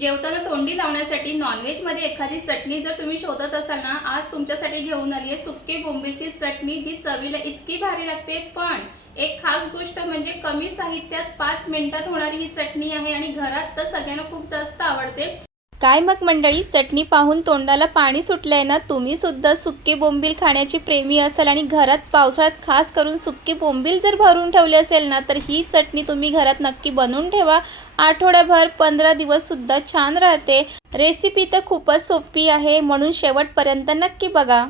जेवताना तोंडी लावण्यासाठी नॉनव्हेजमध्ये एखादी चटणी जर तुम्ही शोधत असाल ना, आज तुमच्यासाठी घेऊन आली आहे सुके बोंबीलची चटणी, जी चवीला इतकी भारी लागते। पण एक खास गोष्ट म्हणजे कमी साहित्यात 5 मिनिटात होणारी ही चटणी आहे आणि घरात तर सगळ्यांना खूप जास्त आवडते। काय मग मंडळी, चटणी पाहून तोंडाला पाणी सुटलंय ना? तुम्ही सुद्धा सुके बोंबील खाण्याची प्रेमी असाल आणि घरात पावसाळ्यात खास करून सुके बोंबील जर भरून ठेवले असेल ना, तर ही चटणी तुम्ही घरात नक्की बनवून ठेवा। आठवड्याभर 15 दिवस सुद्धा छान राहते। रेसिपी तर खूपच सोपी आहे, म्हणून शेवटपर्यंत नक्की बघा।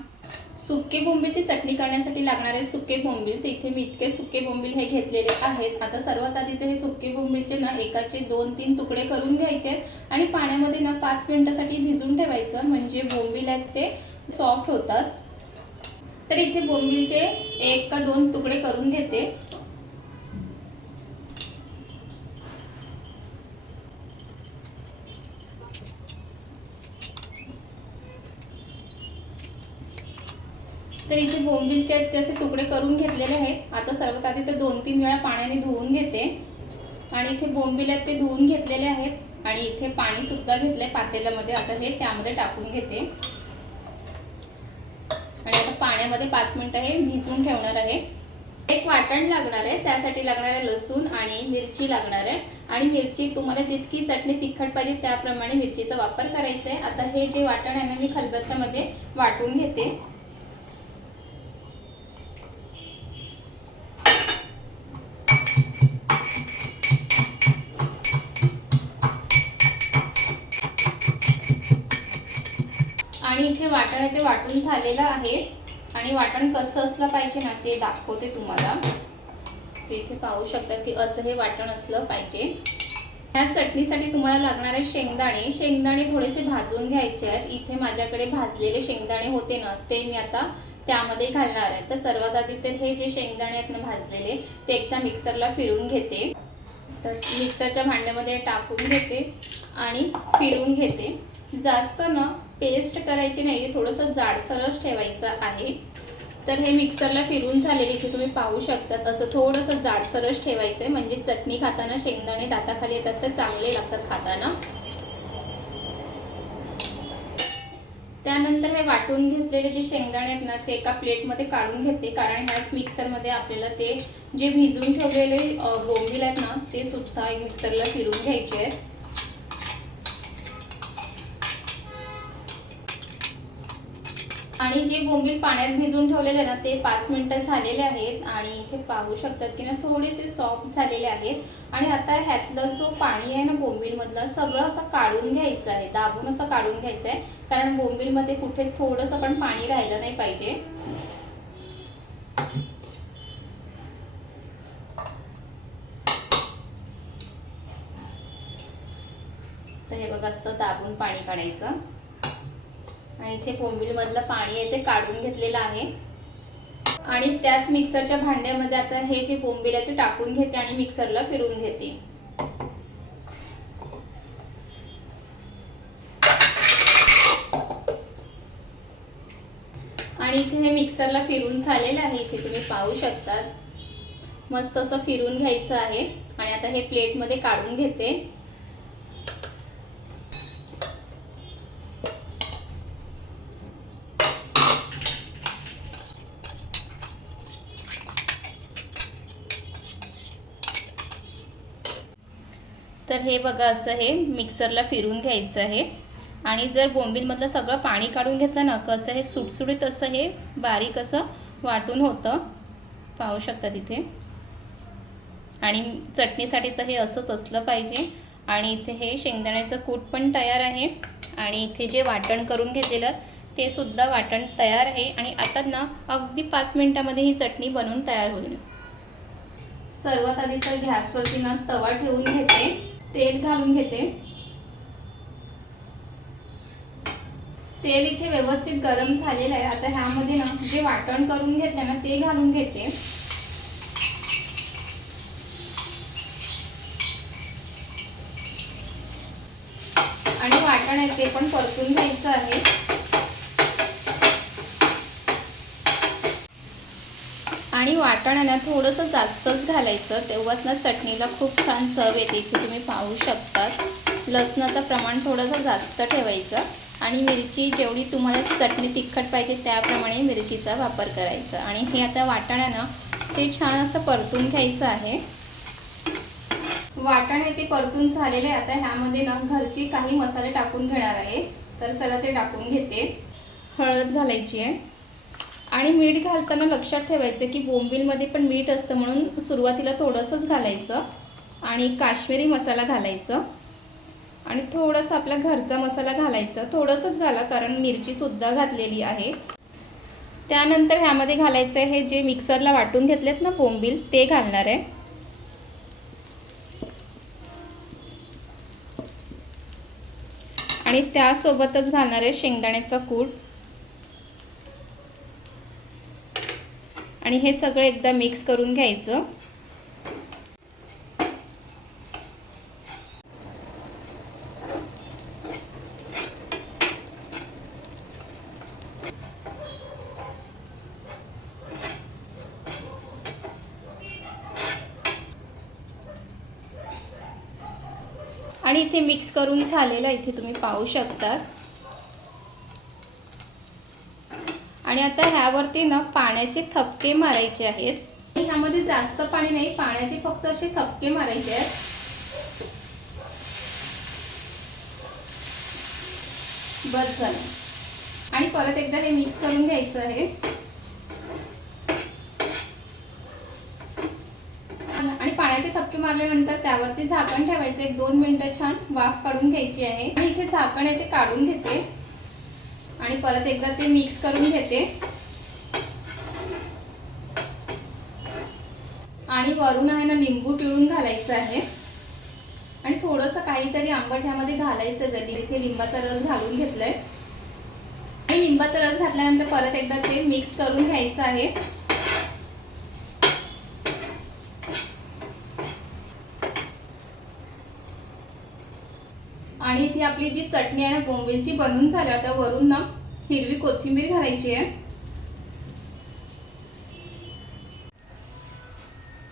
सुके बोंबीलची चटणी करण्यासाठी लागणारे सुके बोंबील, तर इथे मी इतके सुके बोंबील हे घेतलेले आहेत। आता सर्वात आधी तर हे सुके बोंबीलचे ना एकाचे 2-3 तुकडे करून घ्यायचे आणि पाण्यामध्ये ना 5 मिनिटांसाठी भिजून ठेवायचं, म्हणजे बोंबील आहेत ते सॉफ्ट होतात। तर इथे बोंबीलचे 1 का 2 तुकडे करून घेते। तर इथे बोंबीलचे असे तुकडे करून घेतलेले आहेत। आता सर्वात आधी ते 2-3 वेळा पाण्याने धुवून घेते आणि इथे बोंबील आहेत ते धुवून घेतलेले आहेत आणि इथे पाणी सुद्धा घेतलंय पातेल्यामध्ये। आता हे त्यामध्ये टाकून घेते आणि आता पाण्यामध्ये 5 मिनिटं हे भिजून ठेवणार आहे। एक वाटण लागणार आहे, त्यासाठी लागणार आहे लसूण आणि मिरची लागणार आहे। आणि मिरची तुम्हाला जितकी चटणी तिखट पाहिजे त्याप्रमाणे मिरचीचा वापर करायचा आहे। आता हे जे वाटण आहे ना, मी खलबत्त्यामध्ये वाटून घेते। आणि इथे वाटण आहे ते वाटून झालेलं आहे आणि वाटण कसं असलं पाहिजे ना ते दाखवते तुम्हाला। इथे पाहू शकता की असं हे वाटण असलं पाहिजे। ह्या चटणीसाठी तुम्हाला लागणार आहे शेंगदाणे। शेंगदाणे थोडेसे भाजून घ्यायचे आहेत। इथे माझ्याकडे भाजलेले शेंगदाणे होते ना, ते मी आता त्यामध्ये घालणार आहे। तर सर्वात आधी तर हे जे शेंगदाणे आहेत ना भाजलेले, ते एकदा मिक्सरला फिरून घेते। तर मिक्सरच्या भांड्यामध्ये टाकून घेते आणि फिरून घेते। जास्त ना पेस्ट करायची नाही, थोडंसं जाडसरच ठेवायचं आहे। तर हे मिक्सरला फिरून झालेले इथे तुम्ही पाहू शकतात, असं थोडंसं जाडसरच ठेवायचं आहे, म्हणजे चटणी खाताना शेंगदाणे दाताखाली येतात तर चांगले लागतात खाताना। त्यानंतर हे वाटून घेतलेले जे शेंगदाणे आहेत ना, ते एका प्लेटमध्ये काढून घेते, कारण ह्याच मिक्सरमध्ये आपल्याला ते जे भिजून ठेवलेले बोंबील आहेत ना, ते सुद्धा एक मिक्सरला फिरून घ्यायचे आहेत। आणि जे बोंबील पाण्यात भिजून ठेवलेले ना, ते 5 मिनिटं झालेले आहेत आणि इथे पाहू शकतात की ना थोडेसे सॉफ्ट झालेले आहेत। आणि आता ह्यातलं जो पाणी आहे ना बोंबीलमधलं, सगळं असं काढून घ्यायचं आहे, दाबून असं काढून घ्यायचं आहे, कारण बोंबीलमध्ये कुठेच थोडंसं पण पाणी राहिलं नाही पाहिजे। तर हे बघा, असं दाबून पाणी काढायचं आणि इथे बोंबील मधलं पाणी आहे ते काढून घेतलेलं आहे। आणि त्याच मिक्सरच्या भांड्यामध्ये आता हे जे बोंबील आहे ते टाकून घेते आणि मिक्सरला फिरून घेते। आणि इथे हे मिक्सरला फिरून झालेलं आहे, इथे तुम्ही पाहू शकतात। मस्त असं फिरून घ्यायचं आहे आणि आता हे प्लेटमध्ये काढून घेते। तर हे बघा, असं हे मिक्सरला फिरून घ्यायचं आहे। आणि जर बोंबीलमधलं सगळं पाणी काढून घेतलं ना, कसं हे सुटसुटीत असं हे बारीक असं वाटून होतं, पाहू शकता तिथे। आणि चटणीसाठी तर हे असंच असलं पाहिजे। आणि इथे हे शेंगदाण्याचं कूट पण तयार आहे आणि इथे जे वाटण करून घेतलेलं ते सुद्धा वाटण तयार आहे। आणि आता ना अगदी 5 मिनिटांमध्ये ही चटणी बनवून तयार होईल। सर्वात आधी तर गॅसवरती ना तवा ठेवून घेते, तेल घालून घेते। तेल इथे व्यवस्थित गरम झालेलं आहे। आता ह्यामध्ये ना जे वाटण करून घेतलं ना ते घालून घेते आणि वाटण आहे ते पण परतून घ्यायचं आहे। आणि वाटण थोडंसं जास्तच घालायचं, तेव्हाच ना चटणीला खूप छान चव येते। इथे तुम्ही पाहू शकता लसणाचं प्रमाण थोडंसं जास्त ठेवायचं आणि मिरची जेवढी तुम्हाला चटणी तिखट पाहिजे त्याप्रमाणे मिरचीचा वापर करायचा. आणि हे आता वाटाण्यानं ते छान असं परतून घ्यायचं आहे. वाटाणे ते परतून झालेले. आता ह्यामध्ये ना घरचे काही मसाले टाकून घेणार आहे. तर चला ते टाकून घेते. हळद घालायची आहे आणि मीठ घालताना लक्षात ठेवायचं की बोंबीलमध्ये पण मीठ असतं म्हणून सुरुवातीला थोडंसंच घालायचं. आणि काश्मीरी मसाला घालायचं आणि थोडंसं आपला घरचा मसाला घालायचा. थोडंसंच घाला कारण मिरचीसुद्धा घातलेली आहे. त्यानंतर ह्यामध्ये घालायचं आहे हे जे मिक्सरला वाटून घेतलेत ना बोंबील ते घालणार आहे. आणि त्यासोबतच घालणार आहे शेंगदाण्याचा कूट. आणि हे सगळं एकदा मिक्स करून घ्यायचं. आणि इथे मिक्स करून झालेलं इथे तुम्ही पाहू शकता. आणि आता ह्यावरती ना पाण्याचे थपके मारायचे आहेत. ह्यामध्ये जास्त पाणी नाही, पाण्याचे फक्त असे थपके मारायचे आहेत. बस झालं. आणि परत एकदा हे मिक्स करून घ्यायचं आहे. आणि पाण्याचे थपके मारल्यानंतर त्यावरती झाकण ठेवायचं. 1-2 मिनिटं छान वाफ काढून घ्यायची आहे. आणि इथे झाकण आहे ते काढून घेते आणि परत एकदा ते मिक्स करून घेते. आणि वरून आहे ना लिंबू पिळून घालायचं आहे. आणि थोडंसं काहीतरी आंबट ह्यामध्ये घालायचं. जरी इथे लिंबाचा रस घालून घेतलाय. आणि लिंबाचा रस घातल्यानंतर परत एकदा ते मिक्स करून घ्यायचं आहे. आणि इथे आपली जी चटणी आहे ना बोंबीलची बनवून झाली. आता वरून ना हिरवी कोथिंबीर घालायची आहे.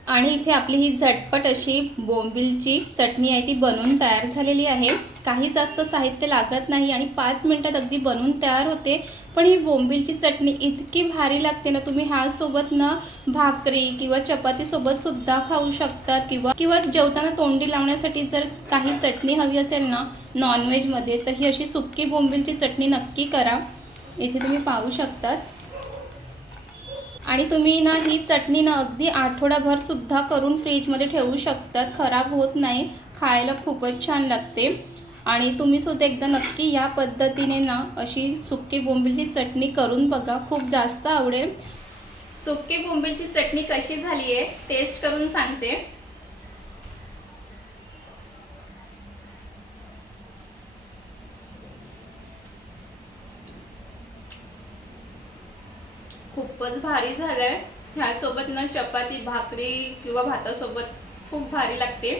आणि इथे आपली ही झटपट अशी बोंबीलची चटणी आहे ती बनवून तयार झालेली आहे. काही जास्त साहित्य लागत नाही आणि 5 मिनिटात अगदी बनवून तयार होते. पण ही बोंबीलची चटणी इतकी भारी लागते ना, तुम्ही ह्यासोबत ना भाकरी किंवा चपातीसोबत सुद्धा खाऊ शकतात. किंवा जेवताना तोंडी लावण्यासाठी जर काही चटणी हवी असेल ना नॉनव्हेजमध्ये तर ही अशी सुक्की बोंबीलची चटणी नक्की करा. इथे तुम्ही पाहू शकतात. आणि तुम्ही ना ही चटणी ना अगदी आठवडाभर सुद्धा करून फ्रीजमध्ये ठेवू शकतात. खराब होत नाही. खायला खूपच छान लागते. आणि तुम्ही सुद्धा एकदा नक्की या पद्धतीने ना अशी सुक्की बोंबीलची चटणी करून बघा. खूप जास्त आवडेल. सुक्की बोंबीलची चटणी कशी झाली आहे टेस्ट करून सांगते. खूपच भारी झालंय. ह्यासोबत ना चपाती भाकरी किंवा भातासोबत खूप भारी लागते.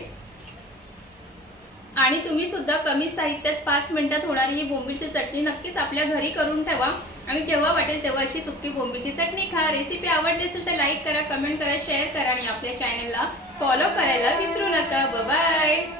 आणि तुम्ही सुद्धा कमी साहित्यात 5 मिनिटात होणारी ही बोंबीलची चटणी नक्कीच आपल्या घरी करून ठेवा. आणि जेव्हा वाटेल तेव्हा अशी सुक्की बोंबीलची चटणी खा. रेसिपी आवडली असेल तर लाईक करा, कमेंट करा, शेअर करा आणि आपल्या चॅनलला फॉलो करायला विसरू नका. Bye bye.